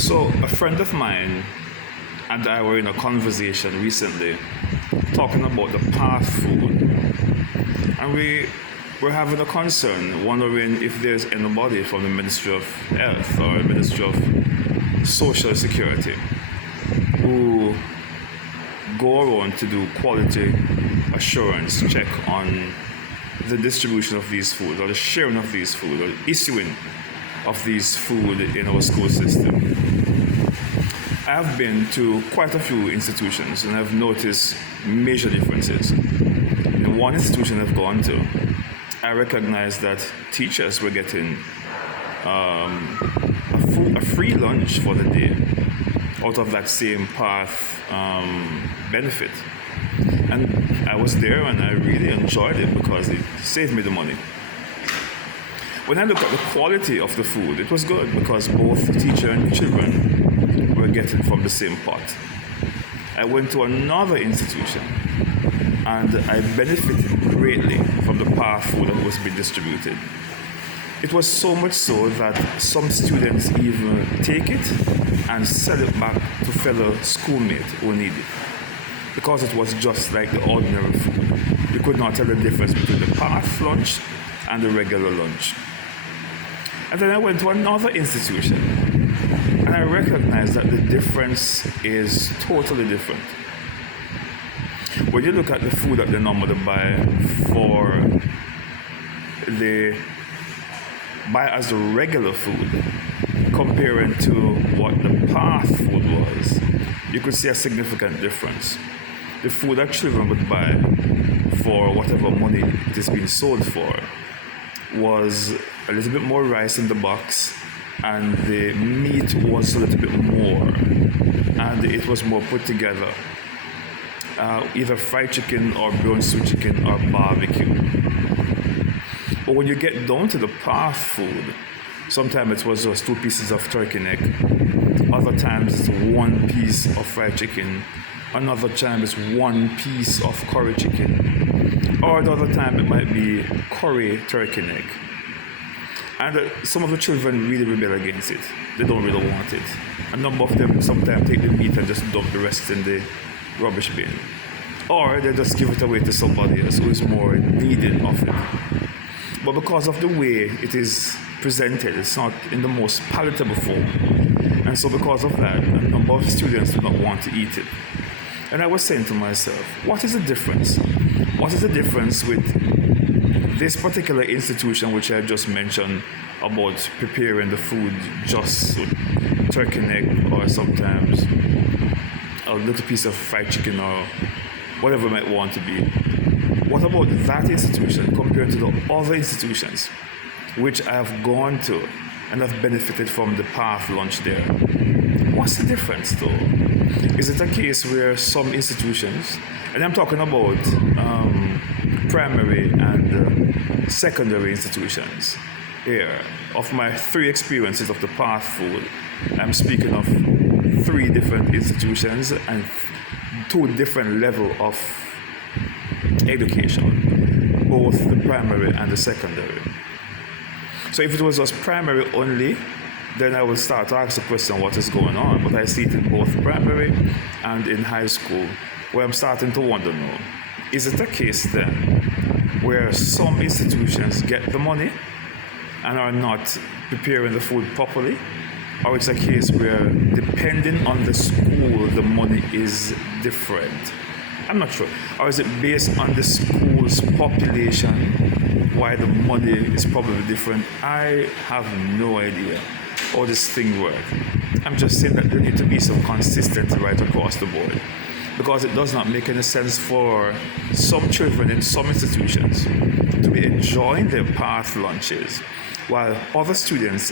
So, a friend of mine and I were in a conversation recently talking about the path food, and we were having a concern, wondering if there's anybody from the Ministry of Health or the Ministry of Social Security who go around to do quality assurance check on the distribution of these foods, or the sharing of these food, or the issuing of these food in our school system. I've been to quite a few institutions and I've noticed major differences. In one institution I've gone to, I recognized that teachers were getting a free lunch for the day out of that same path benefit. And I was there and I really enjoyed it because it saved me the money. When I looked at the quality of the food, it was good because both the teacher and the children were getting from the same pot. I went to another institution and I benefited greatly from the path food that was being distributed. It was so much so that some students even take it and sell it back to fellow schoolmates who need it, because it was just like the ordinary food. You could not tell the difference between the path lunch and the regular lunch. And then I went to another institution and I recognized that the difference is totally different. When you look at the food that they normally buy as the regular food, comparing to what the path food was, you could see a significant difference. The food that children would buy for whatever money it is being sold for was a little bit more rice in the box, and the meat was a little bit more, and it was more put together, either fried chicken or brown stew chicken or barbecue. But when you get down to the path food, sometimes it was just 2 pieces of turkey neck, other times it's 1 piece of fried chicken, another time it's 1 piece of curry chicken, or the other time it might be curry turkey neck. And some of the children really rebel against it. They don't really want it. A number of them sometimes take the meat and just dump the rest in the rubbish bin. Or they just give it away to somebody else who is more needing of it. But because of the way it is presented, it's not in the most palatable form. And so because of that, a number of students do not want to eat it. And I was saying to myself, what is the difference? What is the difference with this particular institution which I just mentioned about preparing the food just with turkey neck or sometimes a little piece of fried chicken or whatever it might want to be? What about that institution compared to the other institutions which I have gone to and have benefited from the path lunch there? What's the difference though? Is it a case where some institutions, and I'm talking about primary and secondary institutions here, of my 3 experiences of the path food, I'm speaking of 3 different institutions and 2 different levels of education, both the primary and the secondary. So if it was just primary only, then I will start to ask the question, what is going on? But I see it in both primary and in high school, where I'm starting to wonder now, is it a case then where some institutions get the money and are not preparing the food properly? Or it's a case where, depending on the school, the money is different? I'm not sure. Or is it based on the school's population, why the money is probably different? I have no idea how this thing works. I'm just saying that there needs to be some consistency right across the board, because it does not make any sense for some children in some institutions to be enjoying their path lunches while other students